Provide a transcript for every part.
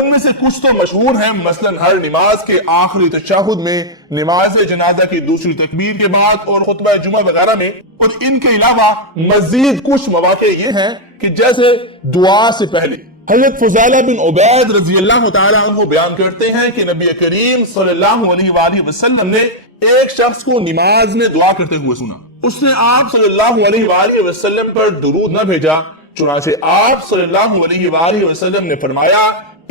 ان میں سے کچھ تو مشہور ہیں، مثلا ہر نماز کے آخری تشہد میں، نماز جنازہ کی دوسری تکبیر کے بعد اور خطبہ جمعہ وغیرہ میں، اور ان کے علاوہ مزید کچھ مواقع یہ ہیں کہ جیسے دعا سے پہلے حضرت فضالہ بن عبید رضی اللہ تعالیٰ عنہ بیان کرتے ہیں کہ نبی کریم صلی اللہ علیہ وآلہ وسلم نے ایک شخص کو نماز میں دعا کرتے ہوئے سنا، اس نے آپ صلی اللہ علیہ وآلہ وسلم پر درود نہ بھیجا، چنانچہ آپ صلی اللہ علیہ وآلہ وسلم نے فرمایا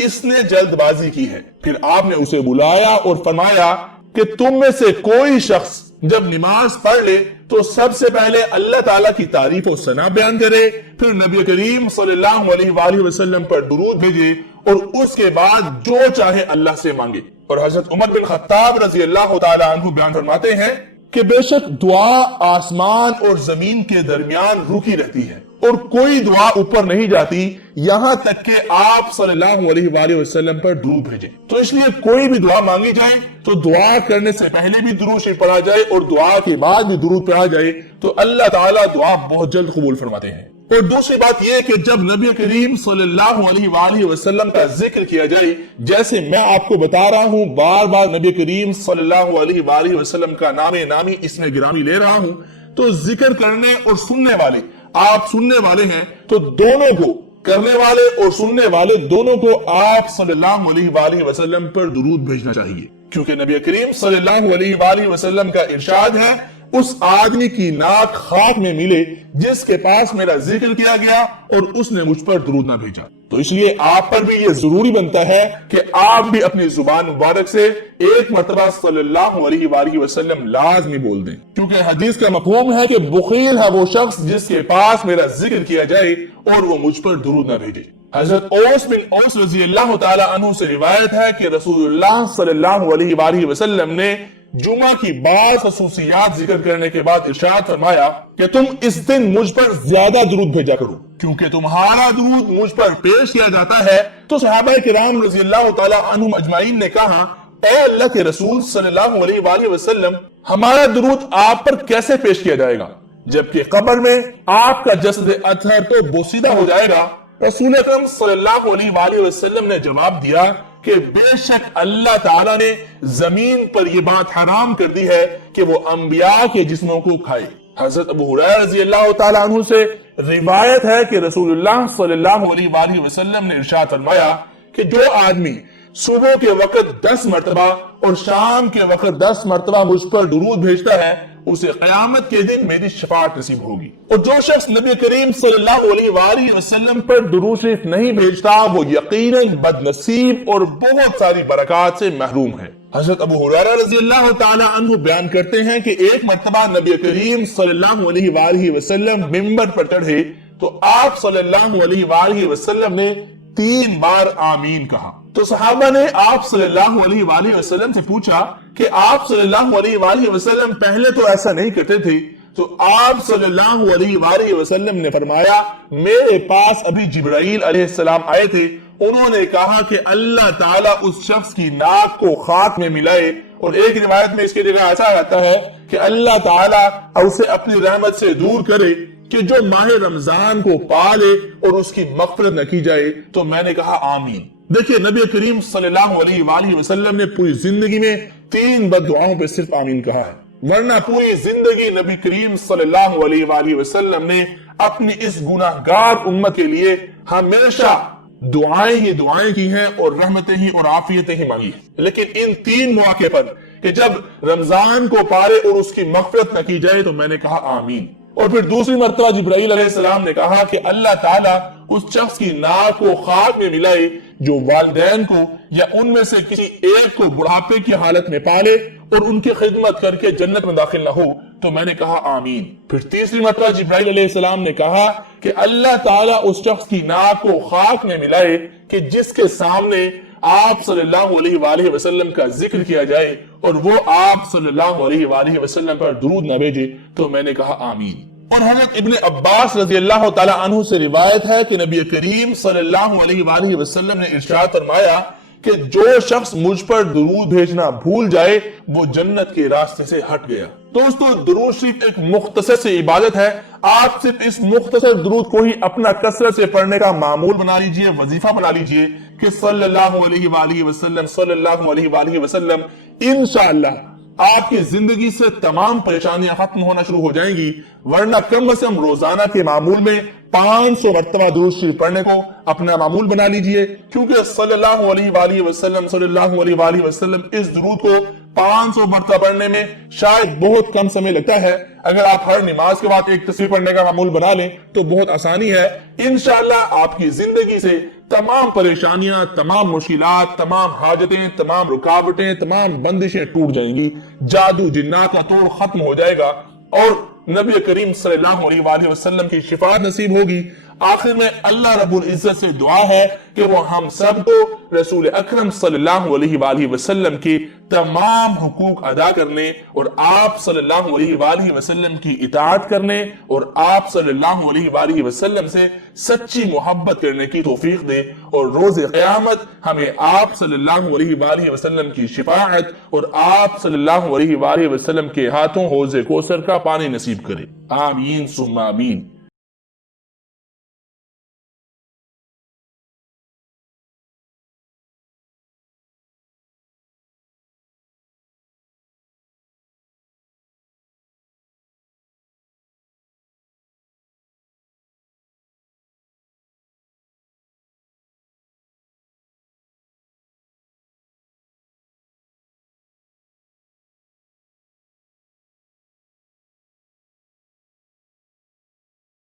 اس نے جلد بازی کی ہے۔ پھر آپ نے اسے بلایا اور فرمایا کہ تم میں سے کوئی شخص جب نماز پڑھ لے تو سب سے پہلے اللہ تعالیٰ کی تعریف و ثنا بیان کرے، پھر نبی کریم صلی اللہ علیہ وآلہ وسلم پر درود بھیجے اور اس کے بعد جو چاہے اللہ سے مانگے۔ اور حضرت عمر بن خطاب رضی اللہ تعالیٰ عنہ بیان فرماتے ہیں کہ بے شک دعا آسمان اور زمین کے درمیان رکی رہتی ہے اور کوئی دعا اوپر نہیں جاتی یہاں تک کہ آپ صلی اللہ علیہ وآلہ وسلم پر درود بھیجیں۔ تو اس لیے کوئی بھی دعا مانگی جائے تو دعا کرنے سے پہلے بھی درود شریف پڑھا جائے اور دعا کے بعد بھی درود پڑھا جائے تو اللہ تعالیٰ دعا بہت جلد قبول فرماتے ہیں۔ اور دوسری بات یہ کہ جب نبی کریم صلی اللہ علیہ وآلہ وسلم کا ذکر کیا جائے، جیسے میں آپ کو بتا رہا ہوں بار بار نبی کریم صلی اللہ علیہ وآلہ وسلم کا نام نامی اسم گرامی لے رہا ہوں، تو ذکر کرنے اور سننے والے، آپ سننے والے ہیں تو دونوں کو، کرنے والے اور سننے والے دونوں کو آپ صلی اللہ علیہ وآلہ وسلم پر درود بھیجنا چاہیے، کیونکہ نبی کریم صلی اللہ علیہ وآلہ وسلم کا ارشاد ہے اس آدمی کی ناک خاک میں ملے جس کے پاس میرا ذکر کیا گیا اور اس نے مجھ پر درود نہ بھیجا۔ تو اس لیے آپ پر بھی یہ ضروری بنتا ہے کہ آپ بھی اپنی زبان مبارک سے ایک مرتبہ صلی اللہ علیہ وآلہ وسلم لازمی بول دیں، کیونکہ حدیث کا مفہوم ہے کہ بخیل ہے وہ شخص جس کے پاس میرا ذکر کیا جائے اور وہ مجھ پر درود نہ بھیجے۔ حضرت اوس بن اوس رضی اللہ تعالی عنہ سے روایت ہے کہ رسول اللہ صلی اللہ علیہ وآلہ وسلم نے جمعہ کی بعض خصوصیات ذکر کرنے کے بعد ارشاد فرمایا کہ تم اس دن مجھ پر زیادہ درود بھیجا کرو کیونکہ تمہارا درود مجھ پر پیش کیا جاتا ہے۔ تو صحابہ کرام رضی اللہ تعالی عنہم اجمعین نے کہا اے اللہ کے رسول صلی اللہ علیہ وآلہ وسلم، ہمارا درود آپ پر کیسے پیش کیا جائے گا جبکہ قبر میں آپ کا جسد اطہر تو بوسیدہ ہو جائے گا؟ رسول اکرم صلی اللہ علیہ وآلہ وسلم نے جواب دیا کہ بے شک اللہ تعالیٰ نے زمین پر یہ بات حرام کر دی ہے کہ وہ انبیاء کے جسموں کو کھائے۔ حضرت ابو ہریرہ رضی اللہ تعالیٰ عنہ سے روایت ہے کہ رسول اللہ صلی اللہ علیہ وآلہ وسلم نے ارشاد فرمایا کہ جو آدمی صبح کے وقت 10 مرتبہ اور شام کے وقت 10 مرتبہ مجھ پر درود بھیجتا ہے اسے قیامت کے دن میری شفاعت نصیب ہوگی، اور جو شخص نبی کریم صلی اللہ علیہ وآلہ وسلم پر درود شریف نہیں بھیجتا وہ یقیناً بد نصیب اور بہت ساری برکات سے محروم ہے۔ حضرت ابو ہریرہ رضی اللہ تعالی عنہ بیان کرتے ہیں کہ ایک مرتبہ نبی کریم صلی اللہ علیہ وآلہ وسلم منبر پر چڑھے تو آپ صلی اللہ علیہ وآلہ وسلم نے 3 بار آمین کہا۔ تو صحابہ نے آپ صلی اللہ علیہ وآلہ وسلم سے پوچھا کہ آپ صلی اللہ علیہ وآلہ وسلم پہلے تو ایسا نہیں کرتے تھے، تو آپ صلی اللہ علیہ وآلہ وسلم نے فرمایا میرے پاس ابھی جبرائیل علیہ السلام آئے تھے، انہوں نے کہا کہ اللہ تعالیٰ اس شخص کی ناک کو خاک میں ملائے، اور ایک روایت میں اس کی جگہ ایسا آتا ہے کہ اللہ تعالیٰ اسے اپنی رحمت سے دور کرے کہ جو ماہ رمضان کو پالے اور اس کی مغفرت نہ کی جائے۔ تو میں نے کہا آمین۔ دیکھیں نبی کریم صلی اللہ علیہ وآلہ وسلم نے پوری زندگی میں 3 بد دعاؤں پہ صرف آمین کہا ہے، ورنہ پوری زندگی نبی کریم صلی اللہ علیہ وآلہ وسلم نے اپنی اس گناہگار امت کے لیے ہمیشہ دعائیں ہی دعائیں کی ہیں اور رحمتیں ہی اور عافیتیں ہی مانگی ہیں، لیکن ان 3 مواقع پر کہ جب رمضان کو پارے اور اس کی مغفرت نہ کی جائے تو میں نے کہا آمین۔ اور پھر دوسری مرتبہ جبرائیل علیہ السلام نے کہا کہ اللہ تعالیٰ اس شخص کی ناک کو خاک میں ملائے جو والدین کو یا ان میں سے کسی ایک کو بڑھاپے کی حالت میں پالے اور ان کی خدمت کر کے جنت میں داخل نہ ہو، تو میں نے کہا آمین۔ پھر تیسری مرتبہ جبرائیل علیہ السلام نے کہا کہ اللہ تعالیٰ اس شخص کی ناک کو خاک میں ملائے کہ جس کے سامنے آپ صلی اللہ علیہ وآلہ وسلم کا ذکر کیا جائے اور وہ آپ صلی اللہ علیہ وآلہ وسلم پر درود نہ بھیجے، تو میں نے کہا آمین۔ اور حضرت ابن عباس رضی اللہ تعالی عنہ سے روایت ہے کہ نبی کریم صلی اللہ علیہ وآلہ وسلم نے ارشاد فرمایا کہ جو شخص مجھ پر درود بھیجنا بھول جائے وہ جنت کے راستے سے ہٹ گیا۔ دوستو درود شریف ایک مختصر سی عبادت ہے، آپ صرف اس مختصر درود کو ہی اپنا کثرت سے پڑھنے کا معمول بنا لیجئے، وظیفہ بنا لیجئے، کہ صلی اللہ علیہ وآلہ وسلم صلی اللہ علیہ وآلہ وسلم، انشاءاللہ آپ کی زندگی سے تمام پریشانیاں ختم ہونا شروع ہو جائیں گی۔ ورنہ کم از کم روزانہ کے معمول میں 500 مرتبہ درود شریف پڑھنے کو اپنا معمول بنا لیجئے، کیونکہ صلی اللہ علیہ وآلہ وسلم صلی اللہ علیہ وآلہ وسلم اس درود کو 500 مرتبہ پڑھنے میں شاید بہت کم سمے لگتا ہے۔ اگر آپ ہر نماز کے بعد ایک تصویر پڑھنے کا معمول بنا لیں تو بہت آسانی ہے۔ انشاءاللہ آپ کی زندگی سے تمام پریشانیاں، تمام مشکلات، تمام حاجتیں، تمام رکاوٹیں، تمام بندشیں ٹوٹ جائیں گی، جادو جنات کا توڑ ختم ہو جائے گا اور نبی کریم صلی اللہ علیہ وآلہ وسلم کی شفاعت نصیب ہوگی۔ آخر میں اللہ رب العزت سے دعا ہے کہ وہ ہم سب کو رسول اکرم صلی اللہ علیہ وآلہ وسلم کے تمام حقوق ادا کرنے اور آپ صلی اللہ علیہ وآلہ وسلم کی اطاعت کرنے اور آپ صلی اللہ علیہ وآلہ وسلم سے سچی محبت کرنے کی توفیق دے، اور روز قیامت ہمیں آپ صلی اللہ علیہ وآلہ وسلم کی شفاعت اور آپ صلی اللہ علیہ وآلہ وسلم کے ہاتھوں حوض کوثر کا پانی نصیب کرے۔ آمین ثم آمین۔